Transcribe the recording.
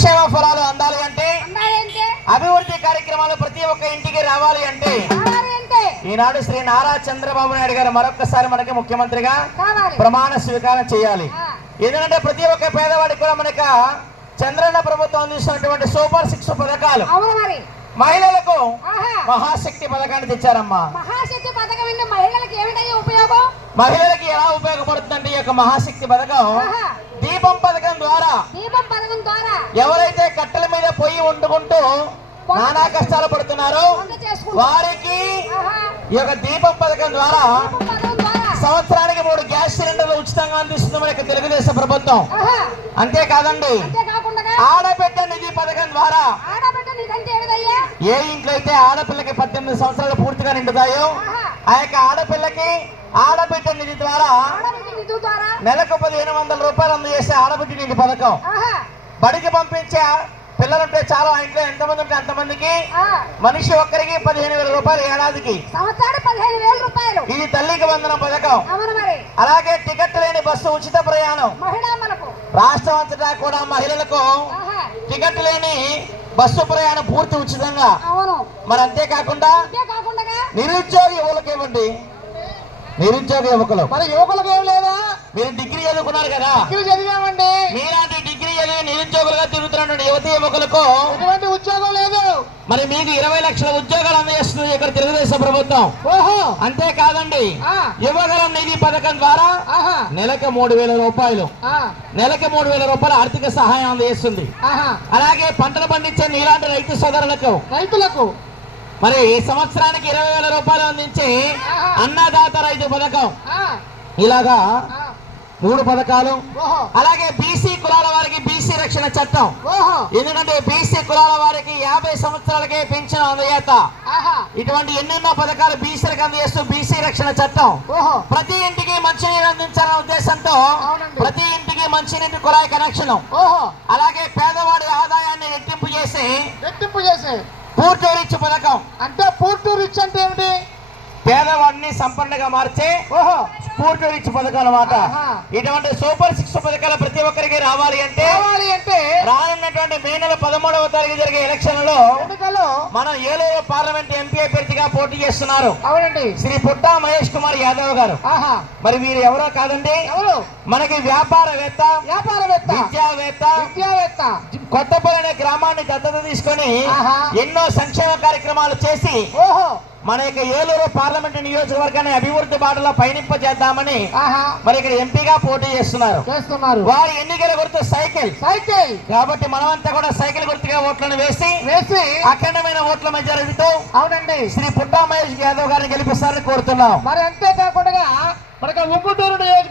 సంక్షేమ ఫలాలు అందాలి అంటే అభివృద్ధి కార్యక్రమాలు ప్రతి ఒక్క ఇంటికి రావాలి అంటే ఈనాడు శ్రీ నారా చంద్రబాబు నాయుడు గారు మరొక్కసారి మనకి ముఖ్యమంత్రిగా ప్రమాణ స్వీకారం చేయాలి. ఎందుకంటే ప్రతి ఒక్క పేదవాడికి కూడా మనక చంద్రన్న ప్రభుత్వం అందిస్తున్నటువంటి సూపర్ సిక్స్ పథకాలు మహిళలకు మహాశక్తి పథకాన్ని తెచ్చారమ్మా. మహాశక్తి పథకం అంటే మహిళలకు ఏమిటయ్యే ఉపయోగం? మహిళలకి ఎలా ఉపయోగపడుతుందంటే ఈ యొక్క మహాశక్తి పథకం దీపం పథకం ద్వారా దీపం పథకం ద్వారా ఎవరైతే కట్టెల మీద వండుకుంటూ నానా కష్టాలు పడుతున్నారో. వారికి ఈ యొక్క దీపం పథకం ద్వారా సంవత్సరానికి మూడు గ్యాస్ సిలిండర్లు ఉచితంగా అందిస్తుంది తెలుగుదేశం ప్రభుత్వం అంతేకాదండి ఆడబిడ్డ నిధి పథకం ద్వారా ఏ ఇంట్లో అయితే ఆడపిల్లకి పద్దెనిమిది సంవత్సరాలు పూర్తిగా నిండుతాయో ఆ యొక్క ఆడపిల్లకి ఆడబిడ్డ నిధి ద్వారా నెలకు పదిహేను వందల రూపాయలు అందజేసే ఆడబిడ్డ నిధి పథకం. బడికి పంపించే పిల్లలుంటే చాలా ఆ ఇంట్లో ఎంతమంది ఉంటే అంతమందికి? మనిషి ఒక్కరికి పదిహేను వేల రూపాయలు ఏడాదికి. రూపాయలు. ఇది తల్లికి వందన పథకం. అలాగే టికెట్ లేని బస్సు ఉచిత ప్రయాణం. రాష్ట్రం అంతటా కూడా మహిళలకు టికెట్ లేని బస్సు ప్రయాణం పూర్తి ఉచితంగా. మరి అంతేకాకుండా అంతే కాకుండా నిరుద్యోగ యువకులకు ఇవ్వండి. నిరుద్యోగ యువకులు. మరి యువకులకు ఏం లేదా? మీరు డిగ్రీ చదువుకున్నారు కదా. డిగ్రీ చదివామండి. మీలాంటి డిగ్రీ చదివి నిరుద్యోగులుగా తిరుగుతున్నటువంటి యువతి యువకులకు ఎటువంటి ఉద్యోగం లేదు. మరి మీకు ఇరవై లక్షల ఉద్యోగాలు అందజేస్తుంది ఇక్కడ తెలుగుదేశం ప్రభుత్వం. ఓహో. అంతేకాదండి ఆ, యువగలం నిధి పథకం ద్వారా నెలకు మూడు వేల రూపాయలు. నెలకు మూడు వేల రూపాయల ఆర్థిక సహాయం అందజేస్తుంది. అలాగే పంటలు పండించే నీలాంటి రైతు సోదరులకు రైతులకు మరి ఈ సంవత్సరానికి ఇరవై వేల రూపాయలు అందించి అన్నదాత రైతు పథకం. ఇలాగా మూడు పథకాలు. అలాగే బీసీ కులాల వారికి బీసీ రక్షణ చట్టం. ఓహో. ఎందుకంటే బీసీ కులాల వారికి యాభై సంవత్సరాలకే పెన్షన్ అందజేత. ఆహా. ఇటువంటి ఎన్నెన్నో పథకాలు బీసీలకు అందజేస్తూ బీసీ రక్షణ చట్టం. ఓహో. ప్రతి ఇంటికి మంచినీరు అందించాలనే ఉద్దేశంతో. ప్రతి ఇంటికి మంచినీటి కుళాయి కనెక్షన్. ఓహో. అలాగే పేదవాడి ఆదాయాన్ని రెట్టింపు చేసి రెట్టింపు చేసే. పూర్తి రిచ్ పథకం. అంటే పూర్తి రిచ్ అంటే ఏమిటి? పేదవాడిని సంపన్నగా మార్చే ఓహో. పూర్తి రిచ్ పథకం అన్నమాట. ఆహా. ఇటువంటి సూపర్ సిక్స్ పథకాలు ప్రతి ఒక్కరికి రావాలి అంటే కావాలి అంటే రానున్నటువంటి మే నెల పదమూడవ తారీఖు జరిగే ఎలక్షన్లలో ఎన్నికలు మనం ఏలూరు పార్లమెంట్ ఎంపీ అభ్యర్థిగా పోటీ చేస్తున్నారు. అవునండి. శ్రీ పుట్టా మహేష్ కుమార్ యాదవ్ గారు. ఆహా. మరి వీరు ఎవరో కాదండి? ఎవరు? మనకి వ్యాపారవేత్త వ్యాపారవేత్త విద్యావేత్త విద్యావేత్త. కొత్తపల్లి అనే గ్రామాన్ని దత్తత తీసుకొని. ఎన్నో సంక్షేమ కార్యక్రమాలు చేసి ఓహో. మన యొక్క ఏలూరు పార్లమెంట్ నియోజకవర్గాన్ని అభివృద్ధి బాటలో పయనింపజేద్దామని ఆహా. మరి ఇక్కడ ఎంపీగా పోటీ చేస్తున్నారు. చేస్తున్నారు. వారి ఎన్నికల గుర్తు సైకిల్. సైకిల్. కాబట్టి మనమంతా కూడా సైకిల్ గుర్తుగా ఓట్లను వేసి వేసి. అఖండమైన ఓట్ల మెజారిటీతో అవునండి. శ్రీ పుట్టా మహేష్ యాదవ్ గారిని గెలిపిస్తారని కోరుతున్నాం. మరి అంతేకాకుండా మనకు నియోజక